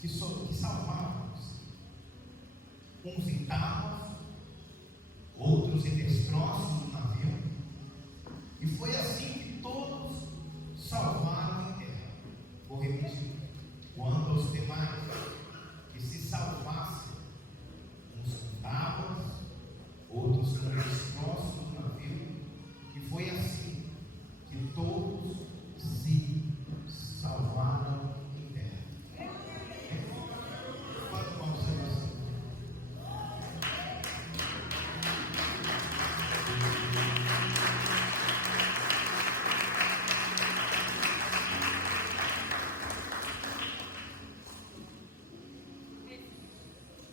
que salvávamos. Uns em tábuas, outros em destroços do navio. E foi assim que todos salvaram em terra. Vou repetir. Quanto aos demais que se salvassem, uns com tábuas, outros com destroços do navio. E foi assim que todos se salvaram em terra. Pode tomar o seu assento.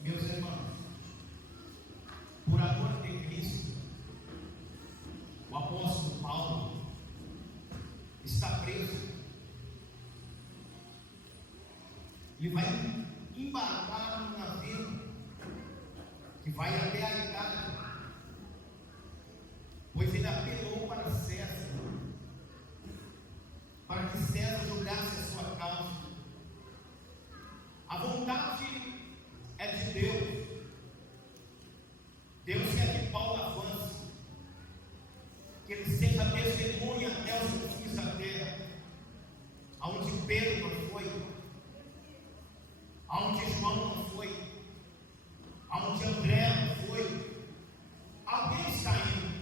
Meus irmãos, por amor de Cristo, o apóstolo Paulo está preso. Ele vai embarcar num navio que vai até a Itália, pois ele apelou para César, para que César julgasse a sua causa. A vontade é de Deus. Deus quer que Paulo avance, que ele seja testemunha até os confins da terra, aonde Pedro não foi, aonde João não foi, aonde André não foi. Alguém está indo.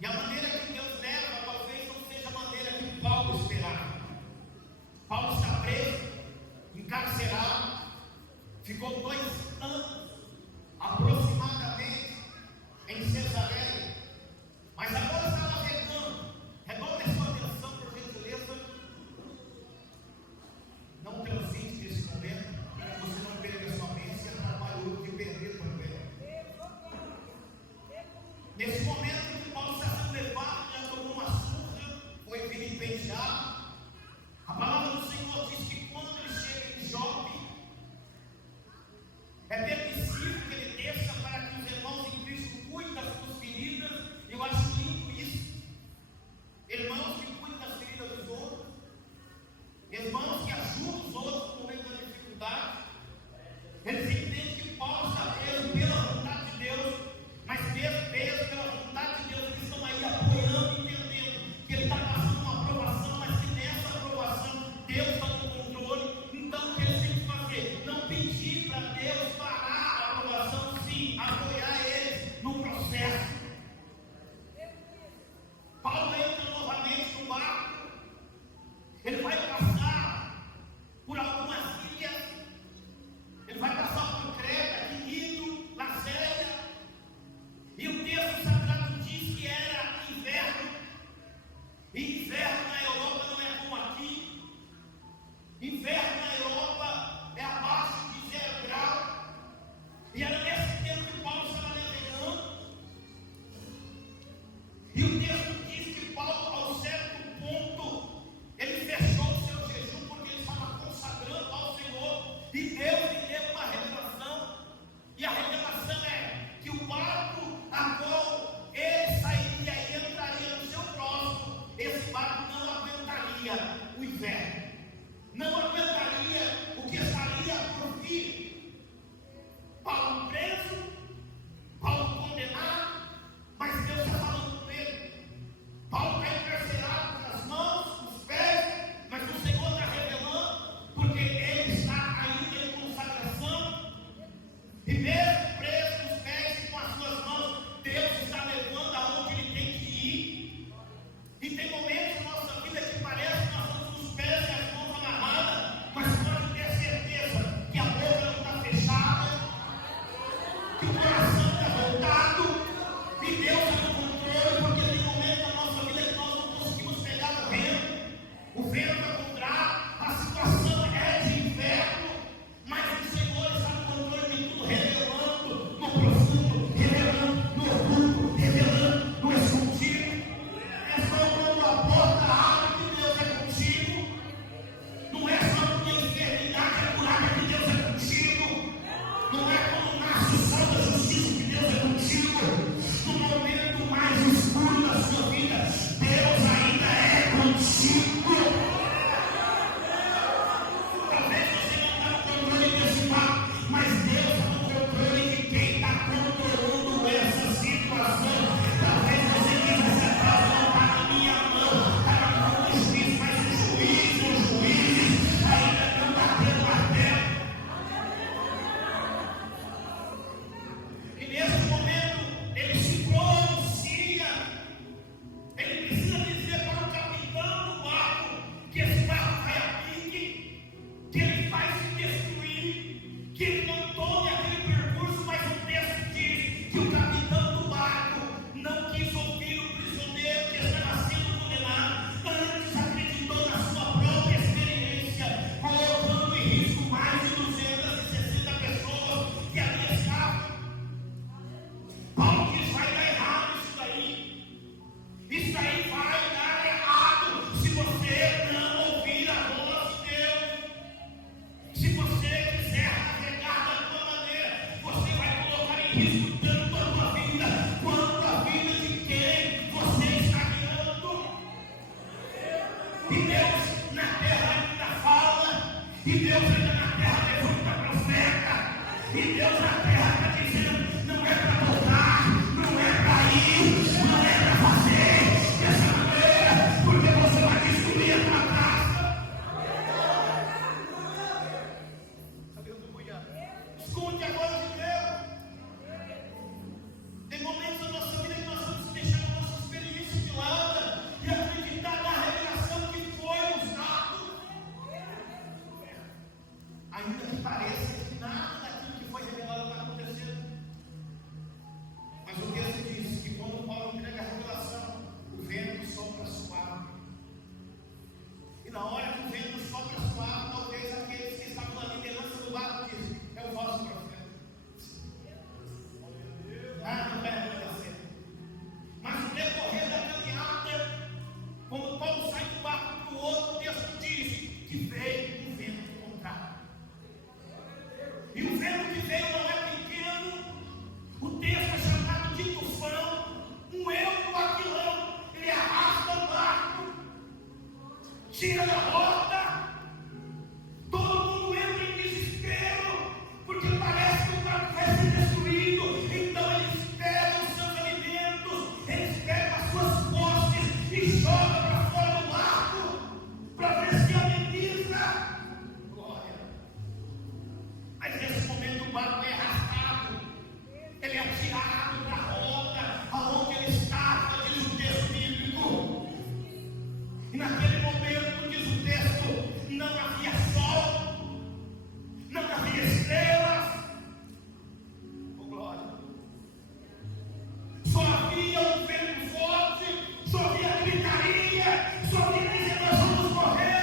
E a maneira que Deus leva talvez não seja a maneira que Paulo esperava. Paulo está preso, encarcerado, ficou 2 anos aproximadamente em Cesareia, mas agora está navegando. Redobre a sua atenção, por gentileza. Não transite nesse momento, para que você não perca a sua mente e atrapalhe o de perder também. Nesse momento em que Paulo está sendo levado, já tomou uma surra, foi vilipendiado. A palavra do Senhor diz que quando ele chega em Jope, é permissível que ele desça para que os irmãos em Cristo cuidem das suas feridas. Eu acho lindo isso. Irmãos que cuidam das feridas dos outros, irmãos que ajudam os outros no momento da dificuldade. Eles entendem que Paulo está preso pela vontade de Deus, mas mesmo preso pela vontade de Deus, eles estão aí apoiando, entendendo que ele está passando uma aprovação, mas que nessa aprovação Deus está no controle. Então o que eles têm que fazer? Não pedir para Deus parar a aprovação, sim, apoiar eles no processo. Paulo entra novamente no barco. Ele vai passar por algumas ilhas. Ele vai passar por Creta, Quinido, Lacéia. E o texto sagrado diz que era inverno. E inverno na Europa não é como aqui. Inverno na Europa é abaixo de 0 graus. E era nesse tempo que Paulo estava navegando. E o texto diz que Paulo, ao certo ponto, ele fechou o seu jejum, porque ele estava consagrando ao Senhor. E Deus lhe deu uma revelação. E a revelação é que o barco a qual ele sairia e entraria no seu próximo, esse barco não aguentaria o inverno, não aguentaria o que estaria por vir. Paulo preso, Paulo condenado, mas Deus está falando com ele. Paulo está encarcerado com as mãos, com os pés, mas o Senhor está revelando, porque ele está ainda em consagração. E mesmo preso com os pés e com as suas mãos, Deus está levando aonde ele tem que ir. E tem momentos na nossa vida que parece que nós estamos com os pés e as mãos amarradas, E Deus na terra ainda fala. E Deus ainda na terra levanta profeta. E Deus na terra está dizendo: não é para voltar, não é para ir, não é para fazer dessa maneira, porque você vai destruir a tua casa. Escute a voz de Deus. Tem momentos da nossa vida que nós vamos deixar a nossa experiência de lado e acreditar na revelação que foi nos dado. Ainda que pareça que nada daquilo que foi revelado está acontecendo. Mas o texto diz que quando Paulo entrega a revelação, o vento sopra suave. E na hora que o vento sopra suave, talvez aqueles que estavam na liderança do barco dizem: é o vosso profeta. Não vai acontecer. Mas no decorrer da caminhada, quando Paulo sai do barco para o outro, o texto diz que veio um vento contrário. E o vento que veio não é pequeno. O texto é chamado de tufão. Um euco aquilão. Ele arrasta o barco, tira da rota. Todo mundo entra em desespero, porque parece que o barco vai ser destruído. Então eles pegam os seus alimentos, eles pegam as suas postes e jogam para fora do barco, para ver se ameniza. Glória. Mas nesse momento o barco é arrastado, ele é atirado para a rota, aonde ele estava, diz o texto bíblico. E naquele momento, diz o texto, não havia sol, não havia estrelas. Oh, glória. Só havia um vento forte, só havia gritaria, só havia dizer: nós vamos morrer.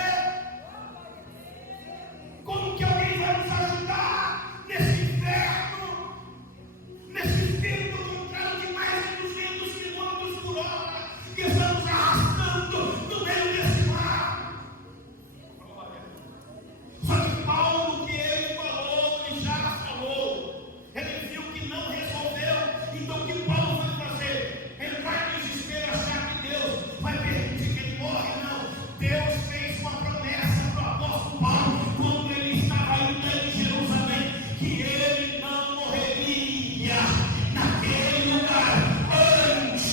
Como que alguém vai nos ajudar nesse inverno, nesse vento contrário de mais de 200 km por hora, que estamos arrastando no meio desse mar? Só que Paulo, que ele falou e já falou, ele viu que não resolveu. Então o que Paulo vai fazer? Entrar em desespero, achar que Deus vai permitir que ele morra? Não. Deus fez uma promessa para o apóstolo Paulo quando ele estava ainda em Jerusalém, que ele não morreria naquele lugar antes,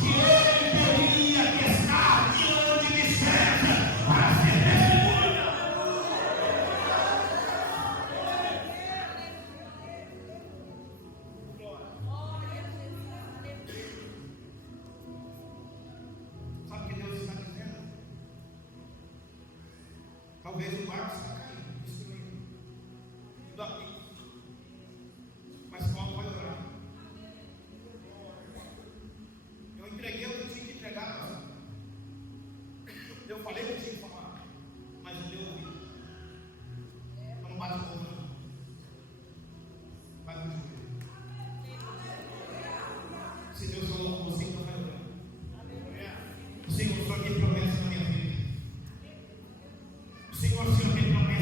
que ele teria que estar diante de César para ser testemunha. Sabe o que Deus está dizendo? Talvez o barco está caindo, destruindo, tudo aqui. Mas Paulo vai orar. Eu entreguei o que eu tinha que entregar, eu falei o que eu tinha que falar, mas eu dei ouvido. Eu não bato o povo, não. Vai no joelho. Se Deus falou com você, então vai orar. O Senhor só tem promessa na minha vida. O Senhor tem promessa.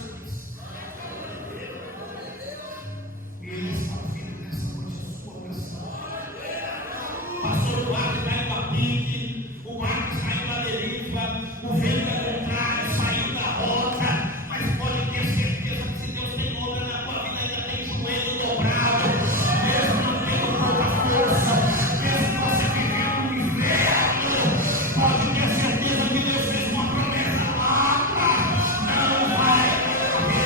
Jesus. Ele está ouvindo nessa noite a sua oração. Pastor, o barco está indo a pique, o barco está indo a deriva, o vento é contrário, saindo da rota, mas pode ter certeza que se Deus tem obra na tua vida, ainda tem joelho dobrado, mesmo não tendo pouca força, mesmo que você vivendo no inferno, pode ter certeza que Deus fez uma promessa lá, não vai morrer.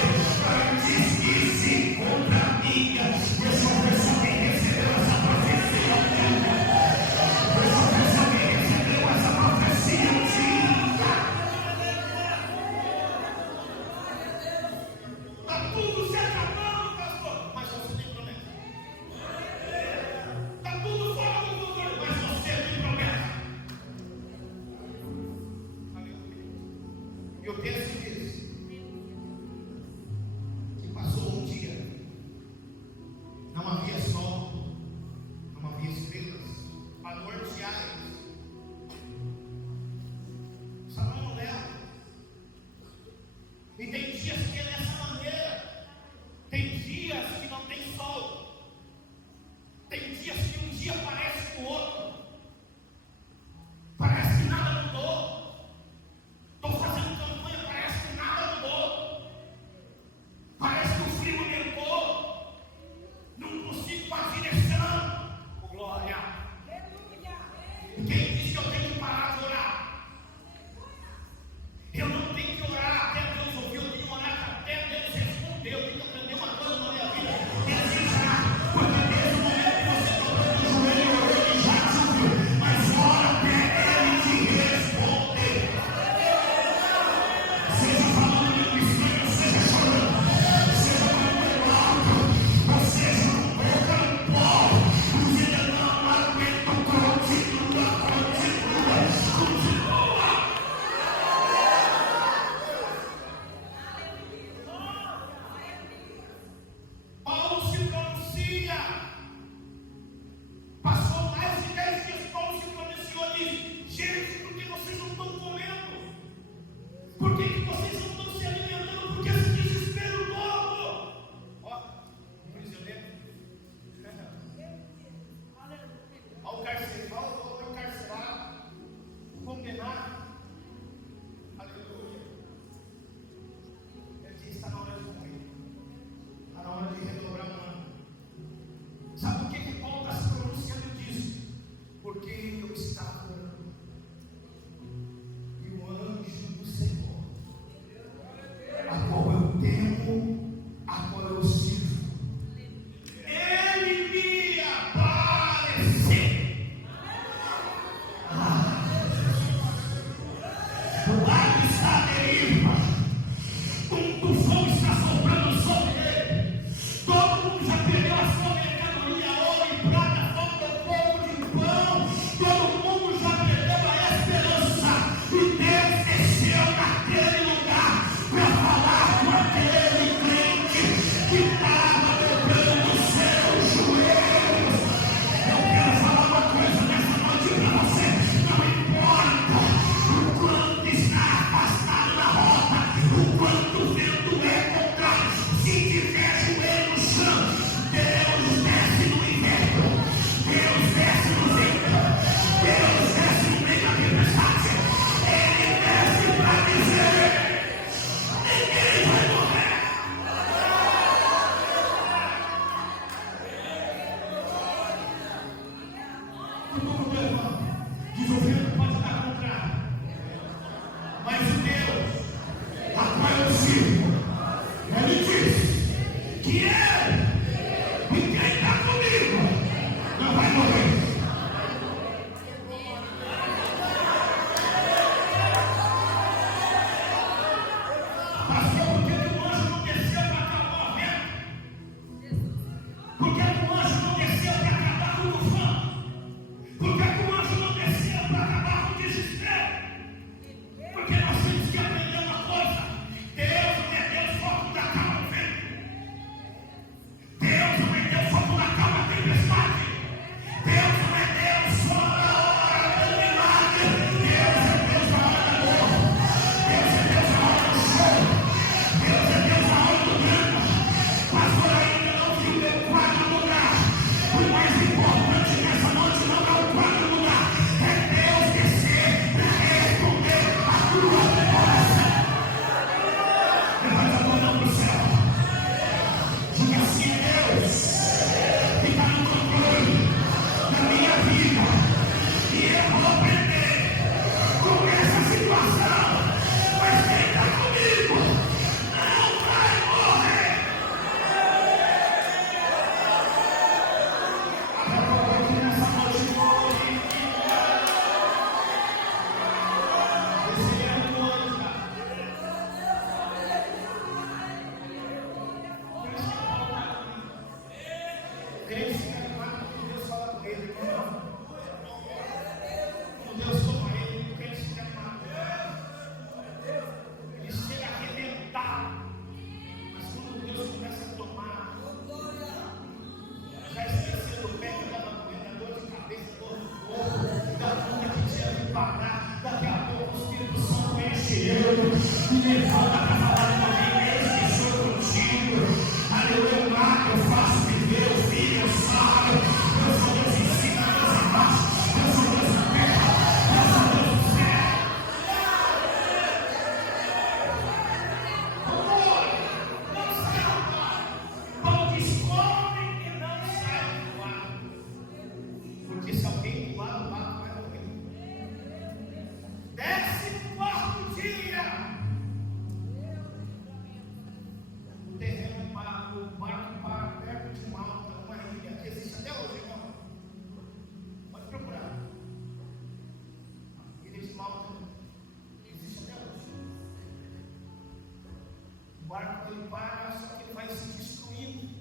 ele para, só que ele vai se destruindo.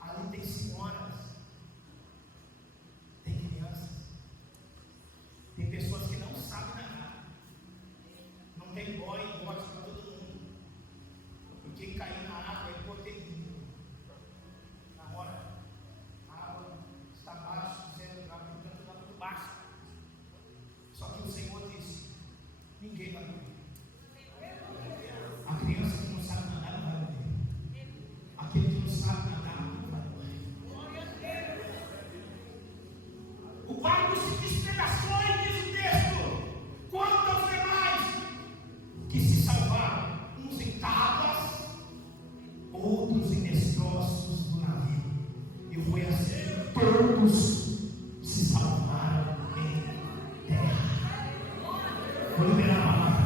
Ali tem senhoras, tem crianças, tem pessoas que não sabem nadar, não tem boia e bote para todo mundo, porque cair na água é hipotermia. Na hora, a água está abaixo, 0 graus, então está muito baixo. Só que o Senhor disse: ninguém vai morrer. A criança que não sabe nadar não vai morrer. Aquele que não sabe nadar não vai morrer. O barco se despedaçou e diz o texto: quantos demais que se salvaram, uns em tábuas, outros em destroços do navio. E foi assim: todos se salvaram em terra. Vou liberar a palavra.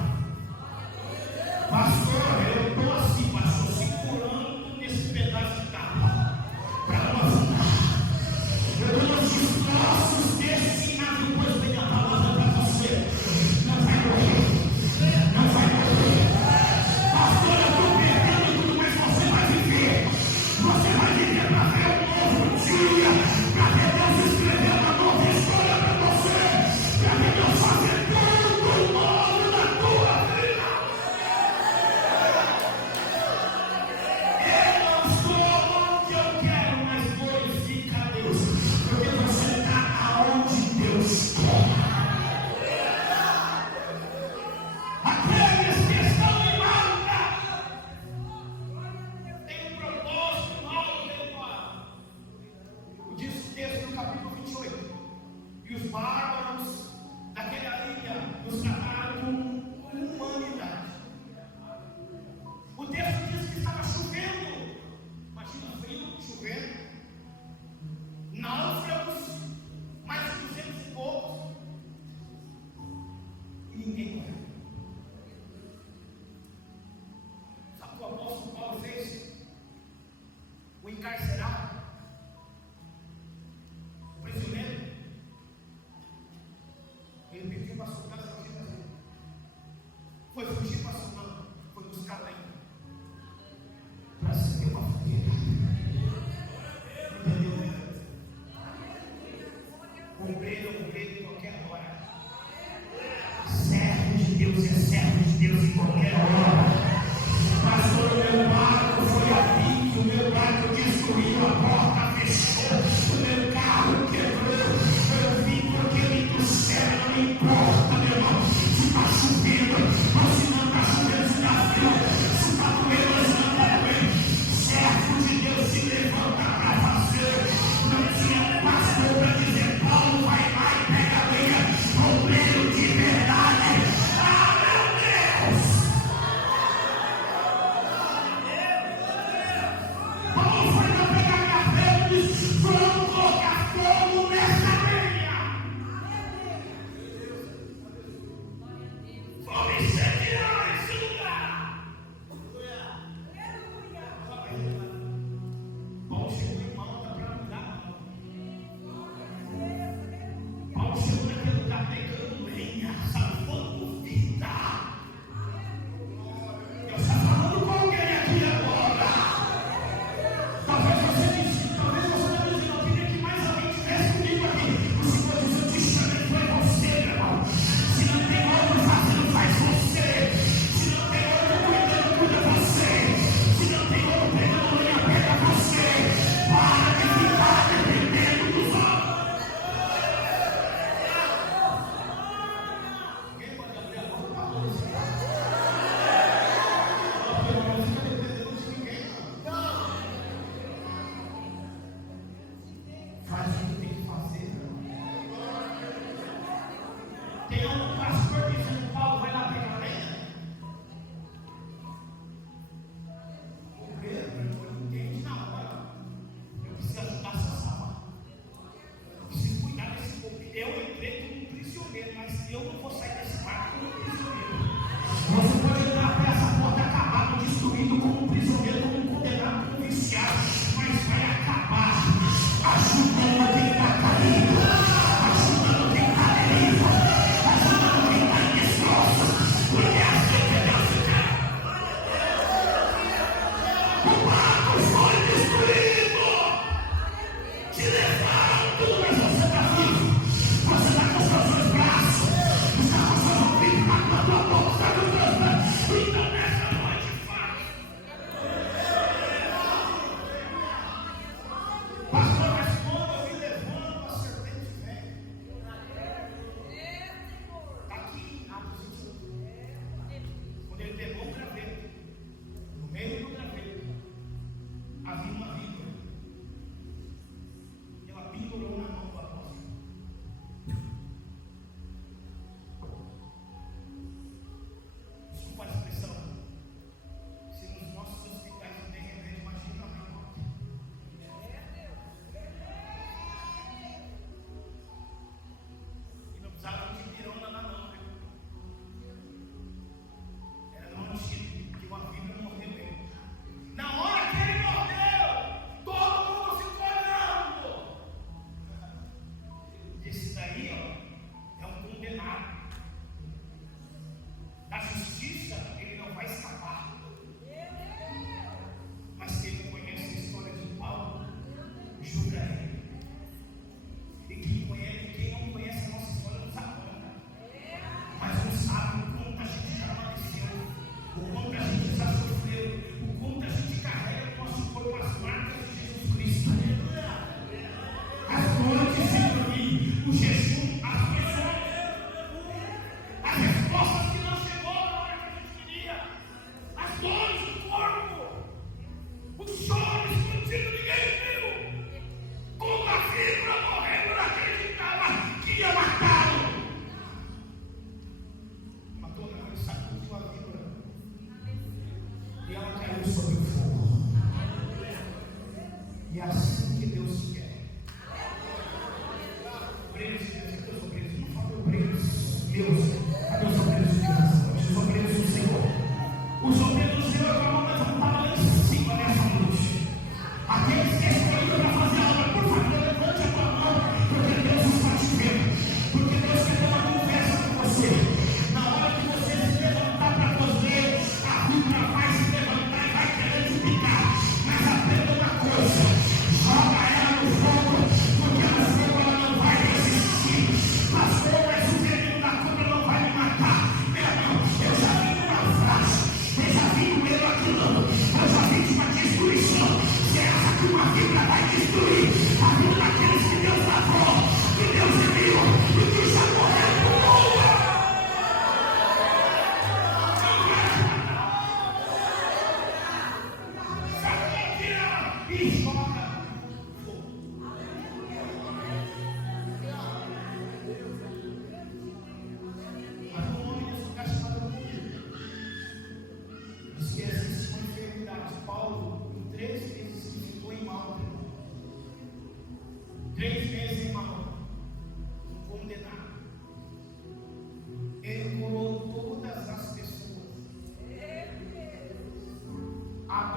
Pastor, eu estou assim, pastor, segurando nesse pedaço de tábua para não afundar. Eu estou nos destroços desse navio, pois vem a palavra para você. Não vai morrer. Não vai morrer. Pastor, eu estou perdendo tudo, mas você vai viver. Você vai viver para ver um novo dia, para ver Deus escrever uma nova história para você, para ver Deus fazer tudo novo na tua vida.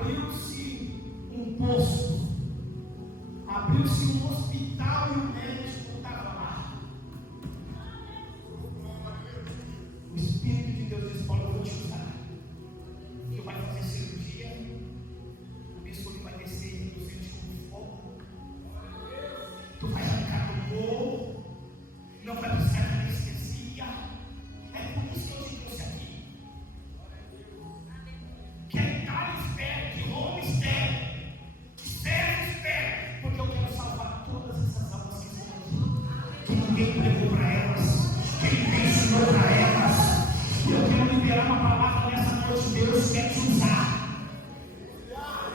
abriu-se um poço, abriu-se um hospital e o médico estava lá. O Espírito de Deus diz: Paulo, eu vou te usar. Tu vai fazer cirurgia, o bispo vai descer no centro com fogo, tu vai arrancar do corpo, não vai precisar de anestesia. É por isso que eu te trouxe aqui. Que a Itália espera, que Roma espera, que César espera, porque eu quero salvar todas essas almas que estão aqui, que ninguém pregou para elas, que ninguém ensinou para elas. Eu quero liberar uma palavra nessa noite. Deus quer te usar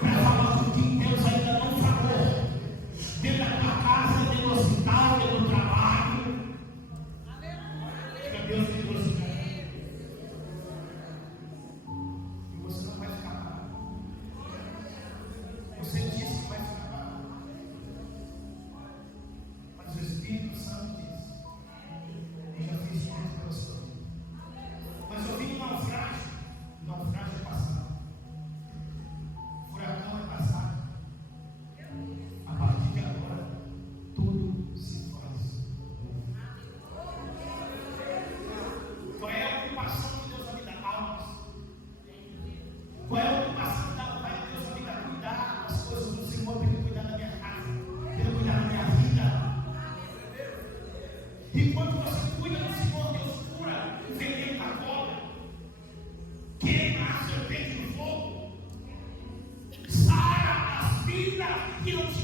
para falar do que Deus ainda não falou, dentro da tua casa, dentro do hospital, dentro do trabalho. Que Deus te trouxe. E você não vai ficar parado. Você disse que vai ficar parado, mas o Espírito Santo diz: eu já fiz tudo para você. Mas eu vi um naufrágio. O naufrágio é passado. O furacão é passado. A partir de agora, tudo se faz. Qual é a ocupação que Deus vai me dar? Almas. Qual é a ocupação que Deus vai me dar? Cuidar das coisas do Senhor, para Ele cuidar da minha casa, para Ele cuidar da minha vida. E quando você cuida do Senhor, Deus cura o veneno da cobra, queima a serpente no fogo, sara as vidas e não te